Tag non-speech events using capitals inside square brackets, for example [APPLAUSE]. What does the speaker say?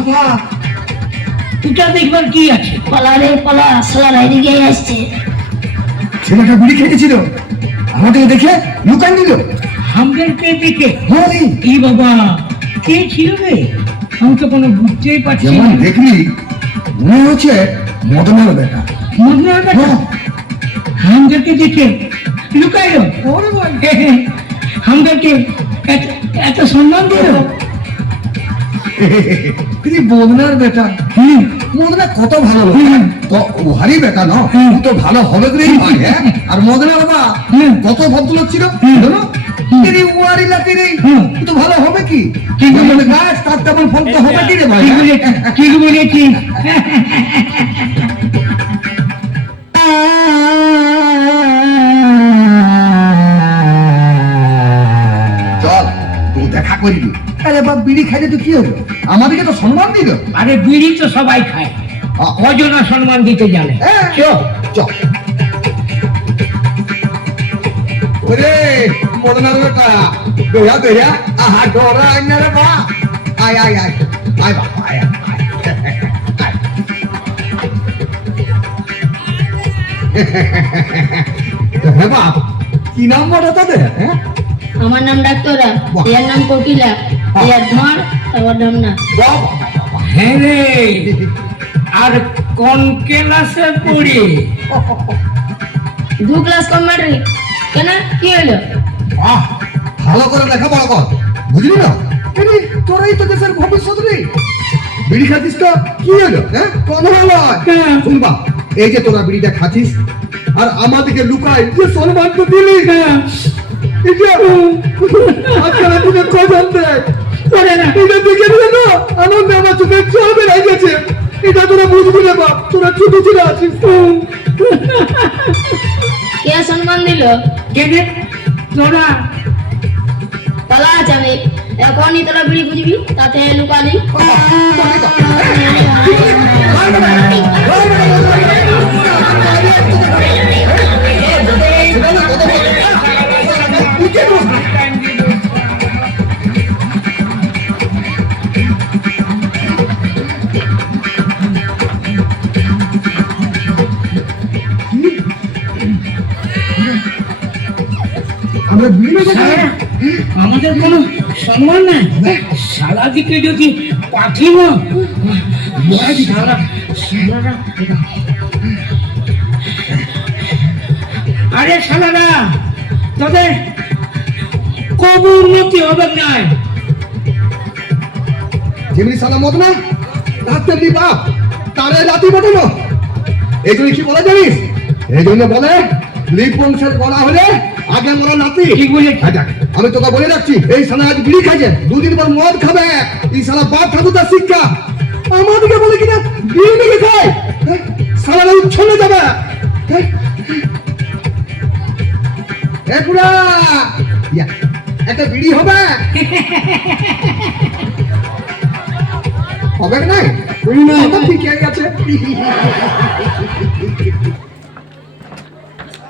বাবা এটা দেখবার কি আছে? পালা রে পালা সালার এদিকে আসছে। ছেলেটা বিড়ি খেয়েছিল আমাদের দেখে লুকান দিল। আমাদেরকে দেখে বাবা কে ছিল রে? আমি তো কোনো বুঝতেই পারছি না। দেখলি মনে হচ্ছে মদনের বেটা। হয়। আমাদেরকে দেখে লুকাইল? আমাদেরকে এত- এত সম্মান দিল? কিন্তু মদনার বেটা মদনা কত ভালো তো ওহারি বেটা ন? তো ভালো হবে করেই হয় হ্যাঁ? আর মদনা বাবা কত ভদ্রলোক ছিল জানো? তেরি উয়ারি লাতি রে হুম। তুই তো ভালো হবে কি? কি বলে? গাছ তার তেমন ফল তো হবে কি রে ভাই ঠিক বলেছি? চল তুই দেখা করিবি আরে বাপ বিড়ি খাইলে তো কি হলো আমাদেরকে তো সম্মান দিল আরে বিড়ি তো সবাই খায় অজনা সম্মান দিতে জানে হ্যাঁ। চল চল ওরে মদনার বেটা বেয়া বেয়া আহা ডরা আইনা রে বা আয় আয় আয় আয় বাবা আয়। হ্যাঁ বাপ কি নাম বলো তোদের হ্যাঁ আমার নাম ডাক্তারা। এর নাম কোকিলা এর ধর তারপর নাম না। হ্যাঁ রে। আর কোন ক্লাসে পড়ি? দু ক্লাস কম ম্যাট্রিক কেন? কি হলো? বাহ, ভালো করে লেখাপড়া কর। বুঝলি না? তোরাই তো দেশের ভবিষ্যৎ রে। বিড়ি খাচ্ছিস তো? কি হলো? হ্যাঁ? কম হলো হ্যাঁ। শুনবা এই যে তোরা বিড়িটা খাচ্ছিস আর আমাদেরকে লুকাই যে সম্মান তো দিলি। হ্যাঁ। এটা আজকাল তোকে কজন দেয় এটা দেখে নিলে না আনন্দে আমার চোখে জল বেরিয়ে গেছে এটা তোরা বুঝবি না বাপ তোরা ছোট ছিল আছিস কে সম্মান দিল? কেনে তোরা পালা আছে আমি এখনই তোরা বিড়ি বুঝবি তাতে লুকালি। আমরা শালা, আমাদের কোনো সম্মান নাই? শালা দিকে যদি শালা শালারা আরে শালারা তোদের কবু উন্নতি হবে নাই যেমনি সালা মত না তার তেমনি বাপ তারে লাতি বটানো এই জন্য কি বলে জানিস? এই জন্য বলে লিপ বংশের বলা হলে আগে মরা নাতি ঠিক বলেছিস। আচ্ছা, আমি তোকে বলে রাখছি এই সালা আজ বিড়ি খাইছে দুদিন পর মদ খাবে এই সালা বাপ ঠাকুর তার শিক্ষা আমাদেরকে বলে কিনা বিড়ি নিয়ে খায় হ্যাঁ? সালারা উচ্ছন্নে যাবে হ্যাঁ? একটা বিড়ি হবে [LAUGHS] হবে নাই না। ঠিক আছে [LAUGHS]